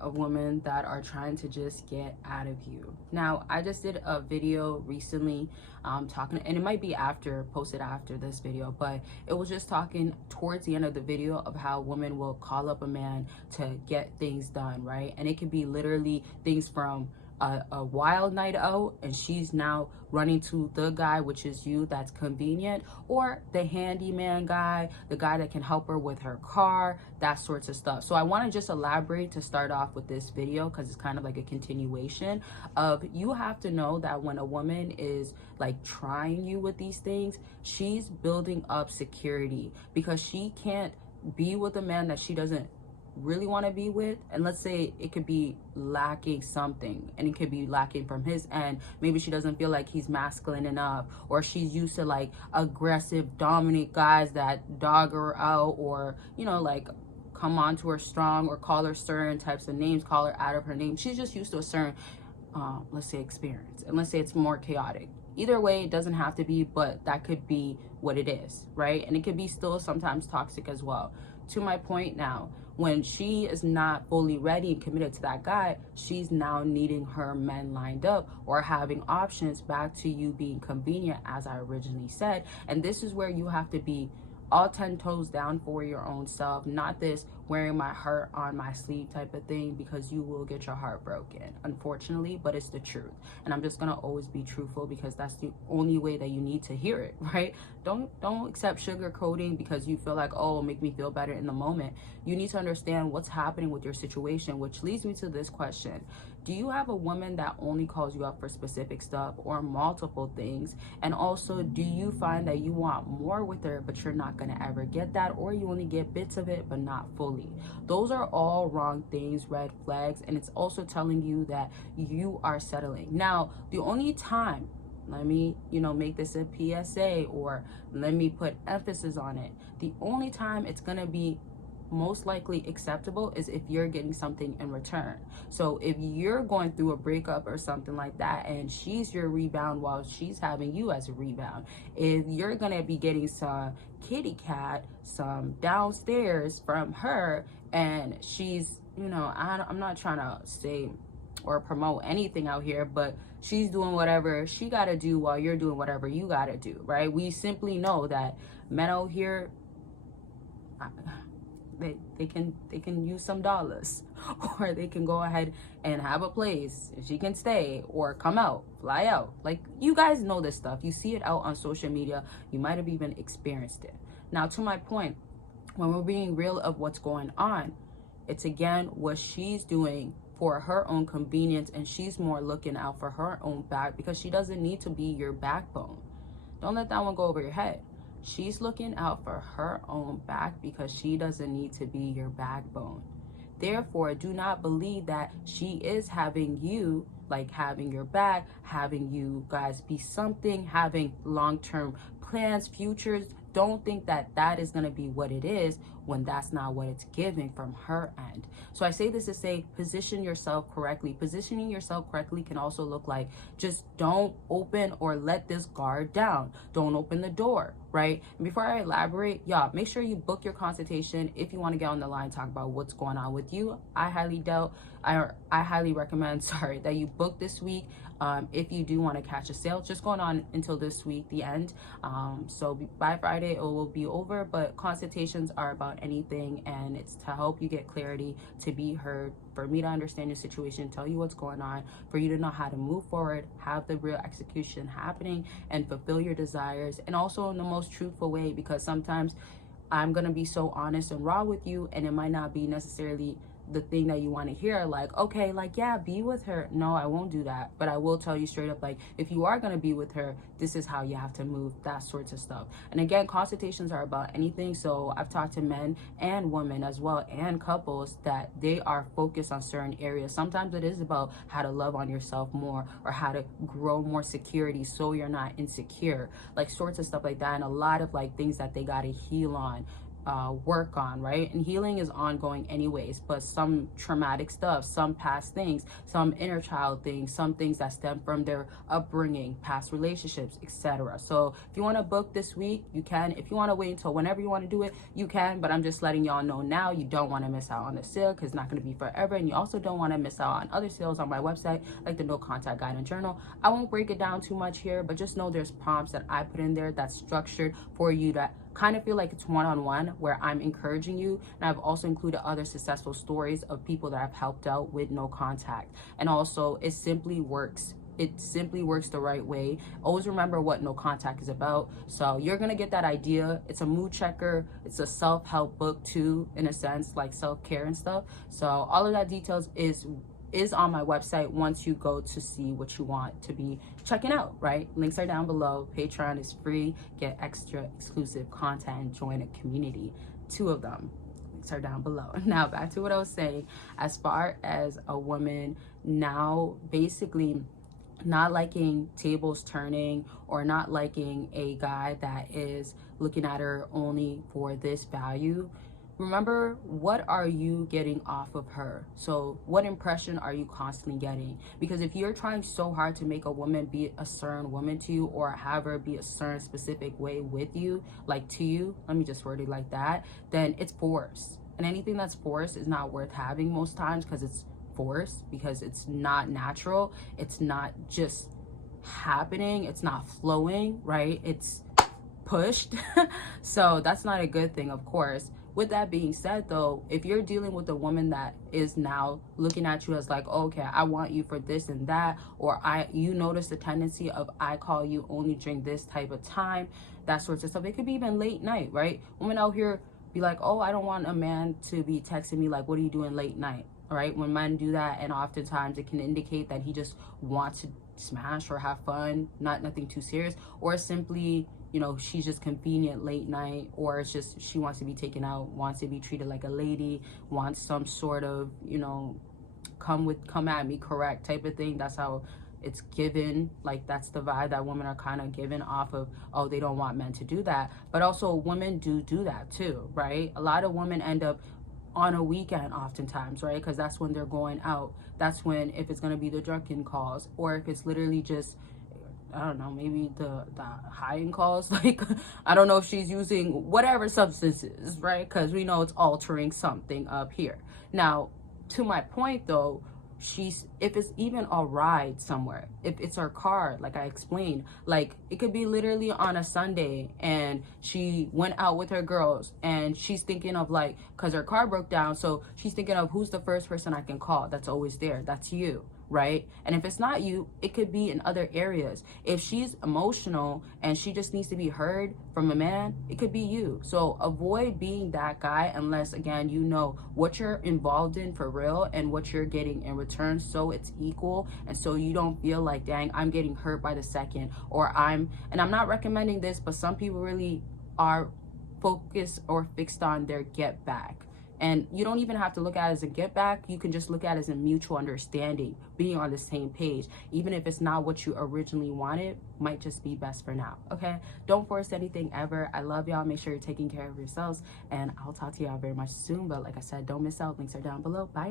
of women that are trying to just get out of you. Now, I just did a video recently talking, and it might be posted after this video, but it was just talking towards the end of the video of how women will call up a man to get things done, right? And it could be literally things from a wild night out and she's now running to the guy, which is you, that's convenient, or the handyman guy, the guy that can help her with her car, that sorts of stuff. So I want to just elaborate to start off with this video because it's kind of like a continuation of, you have to know that when a woman is like trying you with these things, she's building up security, because she can't be with a man that she doesn't really want to be with. And let's say it could be lacking something, and it could be lacking from his end. Maybe she doesn't feel like he's masculine enough, or she's used to like aggressive dominant guys that dog her out, or you know, like come on to her strong, or call her certain types of names, call her out of her name. She's just used to a certain let's say experience, and let's say it's more chaotic. Either way, it doesn't have to be, but that could be what it is, right? And it could be still sometimes toxic as well. To my point now, when she is not fully ready and committed to that guy, she's now needing her men lined up or having options, back to you being convenient, as I originally said. And this is where you have to be all 10 toes down for your own self, not this wearing my heart on my sleeve type of thing, because you will get your heart broken, unfortunately, but it's the truth. And I'm just gonna always be truthful, because that's the only way that you need to hear it, right? Don't accept sugarcoating because you feel like, oh, it'll make me feel better in the moment. You need to understand what's happening with your situation, which leads me to this question. Do you have a woman that only calls you up for specific stuff or multiple things? And also, do you find that you want more with her, but you're not gonna ever get that, or you only get bits of it, but not fully? Those are all wrong things, red flags, and it's also telling you that you are settling. Now, the only time, let me, make this a PSA, or let me put emphasis on it. The only time it's gonna be most likely acceptable is if you're getting something in return. So if you're going through a breakup or something like that, and she's your rebound while she's having you as a rebound, if you're gonna be getting some kitty cat, some downstairs from her, and she's, I'm not trying to say or promote anything out here, but she's doing whatever she gotta do while you're doing whatever you gotta do, right? We simply know that men out here, they can use some dollars, or they can go ahead and have a place, she can stay or come out, fly out. Like, you guys know this stuff, you see it out on social media, you might have even experienced it. Now, to my point, when we're being real of what's going on, it's again what she's doing for her own convenience, and she's more looking out for her own back, because she doesn't need to be your backbone. Don't let that one go over your head. She's looking out for her own back because she doesn't need to be your backbone. Therefore, do not believe that she is having you, like having your back, having you guys be something, having long-term plans, futures. Don't think that that is going to be what it is, when that's not what it's giving from her end. So I say this to say, position yourself correctly. Positioning yourself correctly can also look like, just don't open or let this guard down. Don't open the door, right? And before I elaborate, y'all, make sure you book your consultation if you want to get on the line, talk about what's going on with you. I highly recommend, that you book this week. If you do want to catch a sale, just going on until this week, the end. So by Friday, it will be over, but consultations are about anything, and it's to help you get clarity, to be heard, for me to understand your situation, tell you what's going on, for you to know how to move forward, have the real execution happening, and fulfill your desires, and also in the most truthful way, because sometimes I'm gonna be so honest and raw with you, and it might not be necessarily the thing that you want to hear. Like, okay, like, yeah, be with her. No, I won't do that, but I will tell you straight up, like, if you are going to be with her, this is how you have to move, that sorts of stuff. And again, consultations are about anything. So I've talked to men and women as well, and couples, that they are focused on certain areas. Sometimes it is about how to love on yourself more, or how to grow more security so you're not insecure, like sorts of stuff like that. And a lot of like things that they got to heal on work on, right? And healing is ongoing anyways, but some traumatic stuff, some past things, some inner child things, some things that stem from their upbringing, past relationships, etc. So if you want to book this week, you can. If you want to wait until whenever you want to do it, you can, but I'm just letting y'all know now, you don't want to miss out on the sale because it's not going to be forever, and you also don't want to miss out on other sales on my website, like the no contact guide and journal. I won't break it down too much here, but just know there's prompts that I put in there that's structured for you to kind of feel like it's one-on-one, where I'm encouraging you. And I've also included other successful stories of people that I've helped out with no contact. And also, it simply works. It simply works the right way. Always remember what no contact is about. So you're gonna get that idea. It's a mood checker. It's a self-help book too, in a sense, like self-care and stuff. So all of that details is on my website once you go to see what you want to be checking out, right? Links are down below. Patreon is free. Get extra exclusive content and join a community. 2 of them. Links are down below. Now back to what I was saying. As far as a woman now basically not liking tables turning, or not liking a guy that is looking at her only for this value, remember, what are you getting off of her? So what impression are you constantly getting? Because if you're trying so hard to make a woman be a certain woman to you, or have her be a certain specific way with you, like to you, let me just word it like that, then it's force. And anything that's forced is not worth having most times, because it's forced, because it's not natural. It's not just happening. It's not flowing, right? It's pushed. So that's not a good thing, of course. With that being said, though, if you're dealing with a woman that is now looking at you as like, oh, okay, I want you for this and that, or you notice the tendency of I call you only during this type of time, that sorts of stuff. It could be even late night, right? Women out here be like, oh, I don't want a man to be texting me like, what are you doing late night? All right, when men do that, and oftentimes it can indicate that he just wants to smash or have fun, nothing too serious, or simply, you know, she's just convenient late night, or it's just she wants to be taken out, wants to be treated like a lady, wants some sort of, you know, come at me correct type of thing. That's how it's given. Like, that's the vibe that women are kind of given off of, oh, they don't want men to do that. But also women do that too, right? A lot of women end up on a weekend oftentimes, right? Because that's when they're going out. That's when, if it's going to be the drunken calls, or if it's literally just, I don't know, maybe the high-end calls. Like, I don't know if she's using whatever substances, right? Because we know it's altering something up here. Now, to my point though, if it's even a ride somewhere, if it's her car, like I explained, like it could be literally on a Sunday and she went out with her girls and she's thinking of, like, because her car broke down, so she's thinking of who's the first person I can call. That's always there. That's you, right? And if it's not you, it could be in other areas. If she's emotional and she just needs to be heard from a man, it could be you. So avoid being that guy unless, again, you know what you're involved in for real and what you're getting in return, so it's equal, and so you don't feel like, dang, I'm getting hurt by the second, or and I'm not recommending this, but some people really are focused or fixed on their get back. And you don't even have to look at it as a get back. You can just look at it as a mutual understanding, being on the same page. Even if it's not what you originally wanted, might just be best for now, okay? Don't force anything ever. I love y'all. Make sure you're taking care of yourselves. And I'll talk to y'all very much soon. But like I said, don't miss out. Links are down below. Bye.